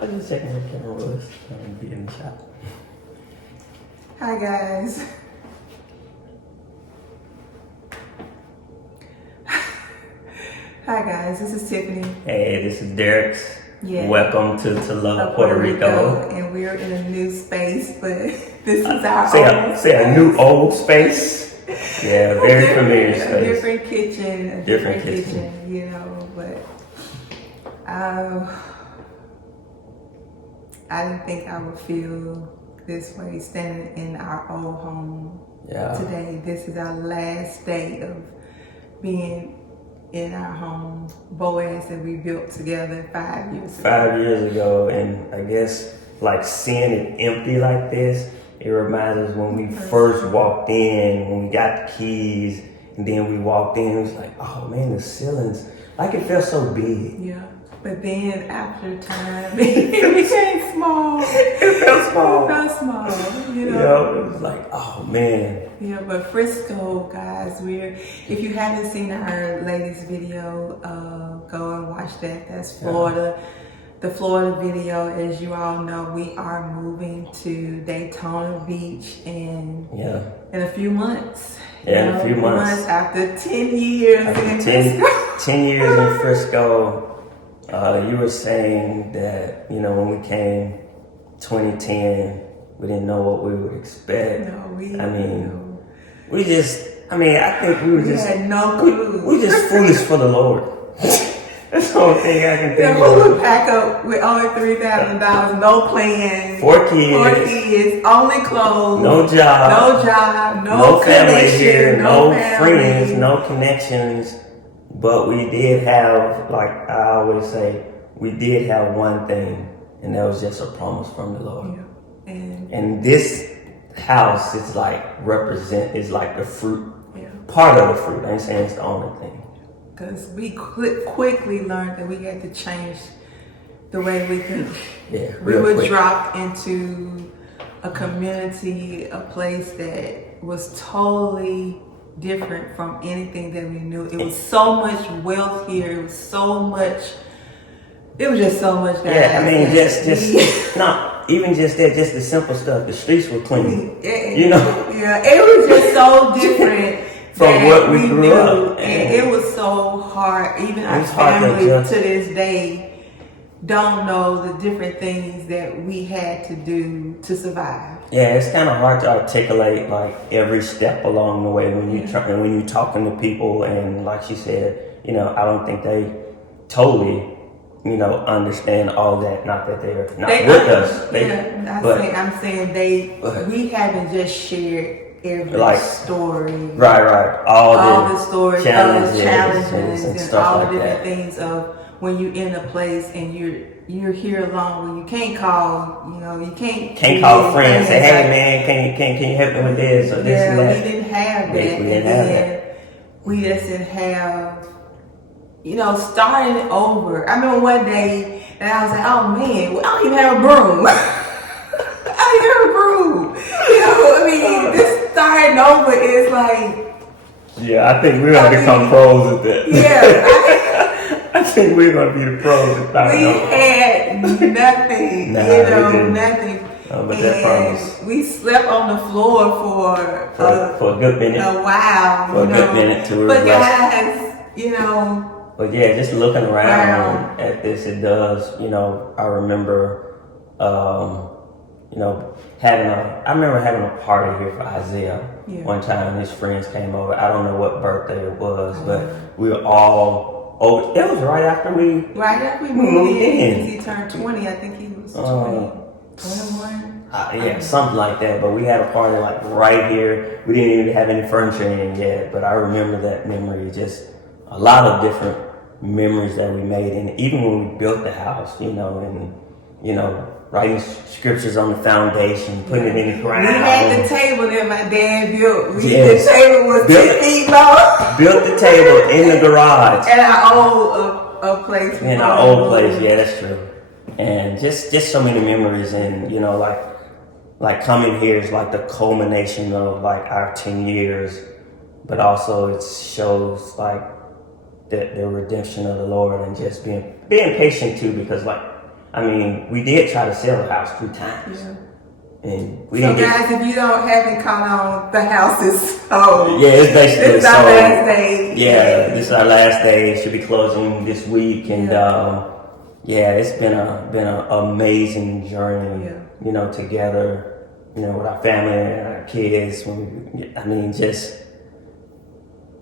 I was just checking what camera was. I'm be in the shot. Hi guys. Hi guys, this is Tiffany. Hey, this is Derek's. Yeah. Welcome to Love Puerto Rico. And we're in a new space, but this is our old say a new old space. Yeah, very familiar space. A different kitchen, different kitchen, you know, but I didn't think I would feel this way standing in our old home today. This is our last day of being in our home, Boaz, that we built together 5 years ago. 5 years ago, and I guess like seeing it empty like this, it reminds us when we first walked in, when we got the keys, and then we walked in, it was like, oh man, the ceilings, like it felt so big. Yeah, but then after time, it became small. It felt small. It felt small, you know. Yeah, it was like, oh man. Yeah, but Frisco, guys, if you haven't seen our latest video, go and watch that. That's Florida. Yeah. The Florida video, as you all know, we are moving to Daytona Beach in a few months. Yeah, in a few months. After 10 years in Frisco. 10 years in Frisco, you were saying that, you know, when we came 2010, we didn't know what we would expect. No, I think we had no clue. We just foolish for the Lord. That's the only thing I can think of. We would pack up with only $3,000, no plans. 4 kids. Only clothes. No job. No family here. No friends. No connections. But we did have, like I always say, we did have one thing, and that was just a promise from the Lord. Yeah. And this house is like the fruit, part of the fruit. I ain't saying it's the only thing. Because we quickly learned that we had to change the way we think. Yeah, we were dropped into a community, a place that was totally different from anything that we knew. It was so much wealth here. It was just so much. Even just that, just the simple stuff. The streets were clean. Yeah, it was just so different from what we grew up. And it was so hard. Even our family to this day don't know the different things that we had to do to survive. Yeah, it's kind of hard to articulate like every step along the way when you're talking to people, and like she said, you know, I don't think they totally, you know, understand all that. Not that they're not with us. I'm saying we haven't just shared every story. Right. All the stories, challenges and all the different things of when you're in a place and you're here alone, when you can't call, you know, you can't call friends, say, hey man, can you help me with this or this and that. We didn't have that. We didn't have that. We just didn't have, you know, starting over. I remember one day and I was like, oh man, I don't even have a broom. You know, I mean, this starting over is like. Yeah, I think we're going to become pros at that. Yeah. I think we're going to be the pros at that. We had nothing, nothing. But that promise. We slept on the floor for a good minute. A while. For a good minute to But guys, you know. But yeah, just looking around at this, it does, you know, I remember, you know, I remember having a party here for Isaiah one time. His friends came over. I don't know what birthday it was, but we were all over. It was right after we moved in. He turned 20. I think he was 21. Something like that. But we had a party like right here. We didn't even have any furniture in yet, but I remember that memory. Just a lot of different memories that we made, and even when we built the house, you know, and you know, writing scriptures on the foundation, putting it in the ground. We had the table that my dad built. The table was 10 feet long. Built the table in the garage. At our old place. In our old place, yeah, that's true. And just so many memories, and you know, like coming here is like the culmination of like our 10 years, but also it shows like the redemption of the Lord, and just being patient too, because like I mean, we did try to sell the house 3 times. Yeah. And we so didn't guys, if you haven't caught on, the house is sold. Yeah, it's basically this is our last day. Yeah, this is our last day. It should be closing this week, and it's been an amazing journey. Yeah. You know, together. You know, with our family and our kids.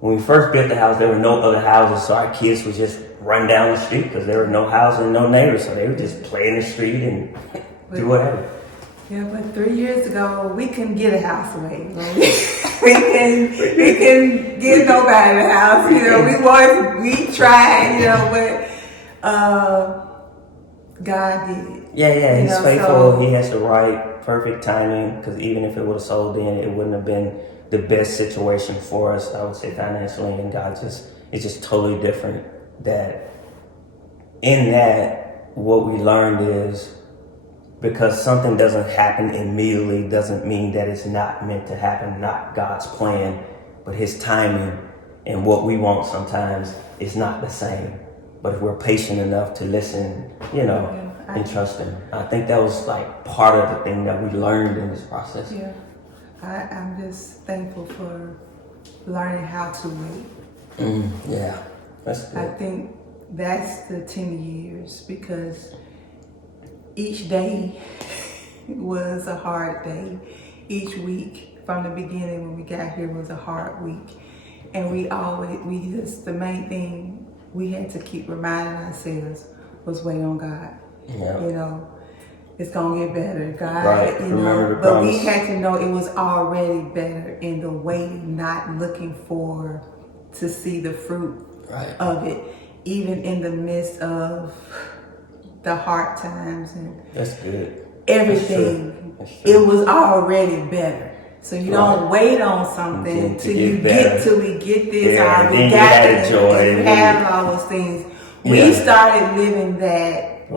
When we first built the house, there were no other houses, so our kids would just run down the street because there were no houses and no neighbors, so they would just play in the street and do whatever. Yeah, but 3 years ago, we couldn't get a house away. we couldn't get nobody a house. You know, we tried, you know, but God did it. Yeah, He's faithful. He has the right, perfect timing, because even if it would have sold in, it wouldn't have been the best situation for us, I would say, financially, and it's just totally different. That in that, what we learned is, because something doesn't happen immediately doesn't mean that it's not meant to happen, not God's plan, but His timing and what we want sometimes is not the same. But if we're patient enough to listen, you know, and trust Him, I think that was like part of the thing that we learned in this process. Yeah, I'm just thankful for learning how to wait. Yeah, that's good. I think that's the 10 years, because each day was a hard day. Each week from the beginning when we got here was a hard week. And the main thing we had to keep reminding ourselves was wait on God. Yeah. You know, it's going to get better. God, right. you know, but we had to know it was already better in the waiting, not looking to see the fruit of it, even in the midst of the hard times and that's good. Everything. That's true. It was already better. So you don't wait on something till we get this. Yeah, we got it. We have all those things. We started living that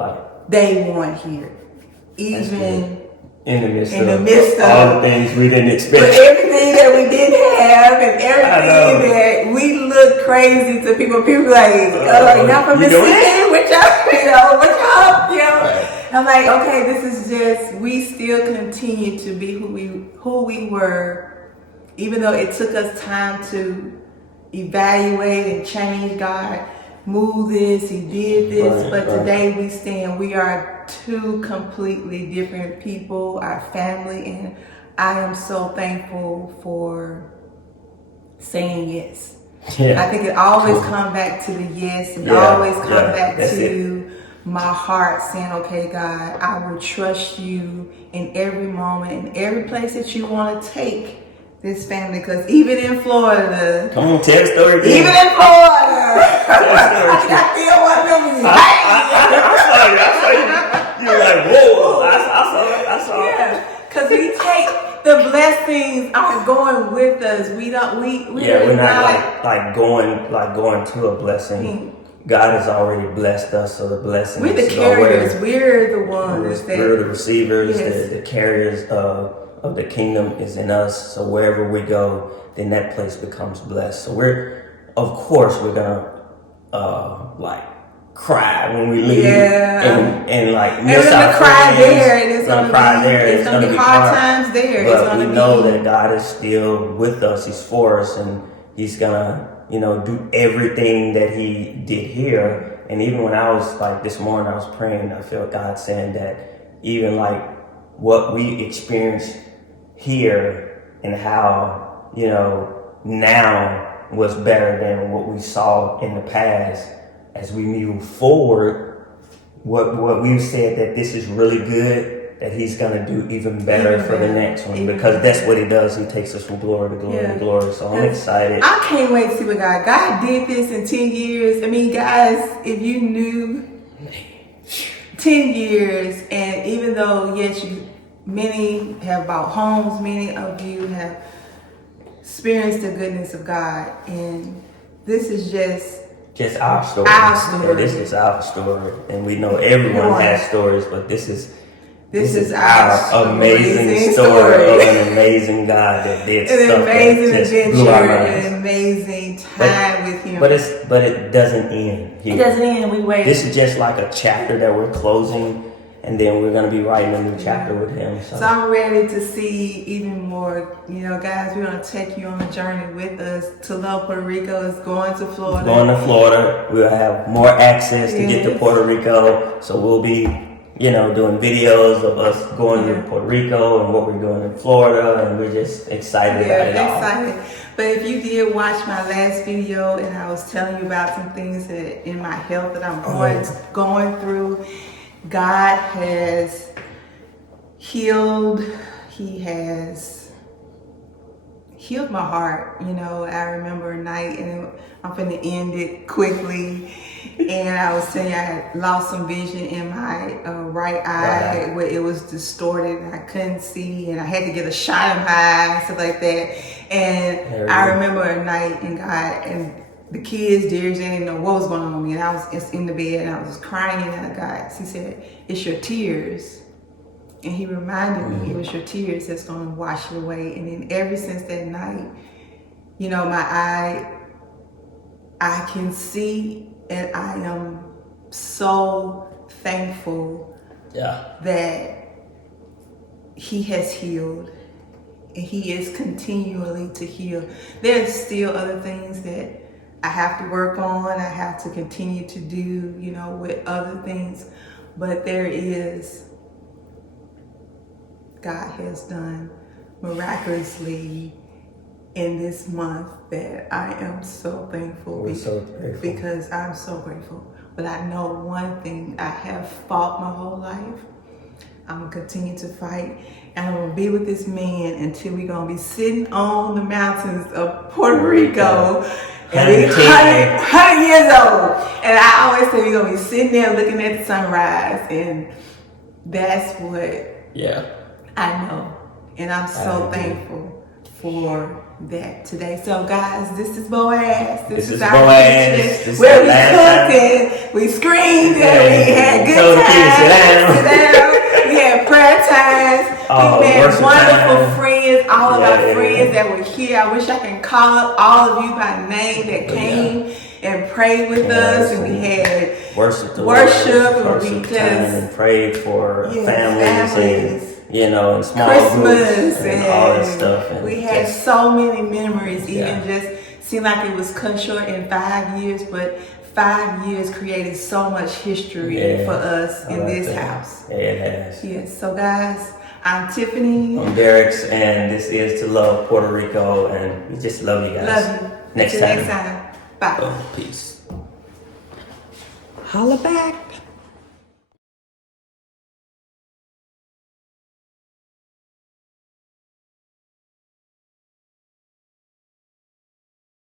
day one here, even in the midst of all the things we didn't expect. But everything that we didn't have and everything that we look crazy to people. People like, y'all from Mississippi, what y'all, you know. Right. I'm like, okay, this is just, we still continue to be who we were, even though it took us time to evaluate and change. God moved this, He did this, but today we are 2 completely different people, our family, and I am so thankful for saying yes. Yeah. I think it always comes back to the yes, and always come back to my heart saying, okay, God, I will trust you in every moment, in every place that you want to take this family. Because even in Florida, come on, tell the story. Even in Florida, I feel one of them. I saw you. You were like, whoa! I saw. Yeah, because we take the blessings are going with us. We're not like going to a blessing. God has already blessed us, so the blessings. We're the carriers. We're the ones. We're the receivers. The carriers of the kingdom is in us. So wherever we go, then that place becomes blessed. So we're gonna cry when we leave, and like miss our friends. It's gonna cry there. It's gonna be hard times there. But we know that God is still with us. He's for us, and He's gonna, do everything that He did here. And even when I was this morning, I was praying, I felt God saying that even what we experienced here and how, now was better than what we saw in the past. As we move forward, what we've said that this is really good, that He's gonna do even better for the next one, because that's what He does. He takes us from glory to glory to glory. So I'm excited. I can't wait to see what God did this in 10 years. I mean, guys, if you knew 10 years, and even though many have bought homes, many of you have experienced the goodness of God, and this is just our story. This is our story, and we know everyone has stories, but this is our amazing story of an amazing God that did stuff amazing that just adventure, blew our minds. An amazing time with Him. But it doesn't end here. It doesn't end. We wait. This is just like a chapter that we're closing. and then we're gonna be writing a new chapter with him. So I'm ready to see even more. You know, guys, we're gonna take you on a journey with us. To Love Puerto Rico is going to Florida. Going to Florida, we'll have more access to get to Puerto Rico. So we'll be, doing videos of us going to Puerto Rico and what we're doing in Florida, and we're just excited about it all. Excited. But if you did watch my last video, and I was telling you about some things that in my health that I'm going through, God has healed. He has healed my heart. I remember a night, and I'm finna end it quickly. And I was telling you, I had lost some vision in my right eye where it was distorted and I couldn't see, and I had to get a shot in my eye and stuff like that. And I remember a night in God, and the kids, Darius, they didn't know what was going on with me, and I was just in the bed and I was just crying, and God, he said, "It's your tears." And he reminded me, it was your tears that's going to wash it away. And then ever since that night, my eye, I can see, and I am so thankful that he has healed, and he is continually to heal. There's still other things that I have to work on. I have to continue to do, with other things. But there is, God has done miraculously in this month that I am so thankful. We're so grateful. Because I'm so grateful. But I know one thing, I have fought my whole life. I'm going to continue to fight. And I'm going to be with this man until we're going to be sitting on the mountains of Puerto Rico. And we're 100 years old. And I always say we're going to be sitting there looking at the sunrise. And that's what I know. And I'm so thankful for that today. So guys, this is Boaz. This is our kitchen where we cooked and we screamed and we had good times. We had prayer times. We met wonderful friends, all of our friends that were here. I wish I can call up all of you by name that came and prayed with us, and we had worship and we just and prayed for families. And small groups and all that stuff. And we had so many memories, even just seemed like it was cut short in 5 years, but 5 years created so much history for us in this house. Yeah, it has. Yes, so guys, I'm Tiffany. I'm Derek's, and this is To Love Puerto Rico, and we just love you guys. Love you. Next time. Bye. Peace. Holla back.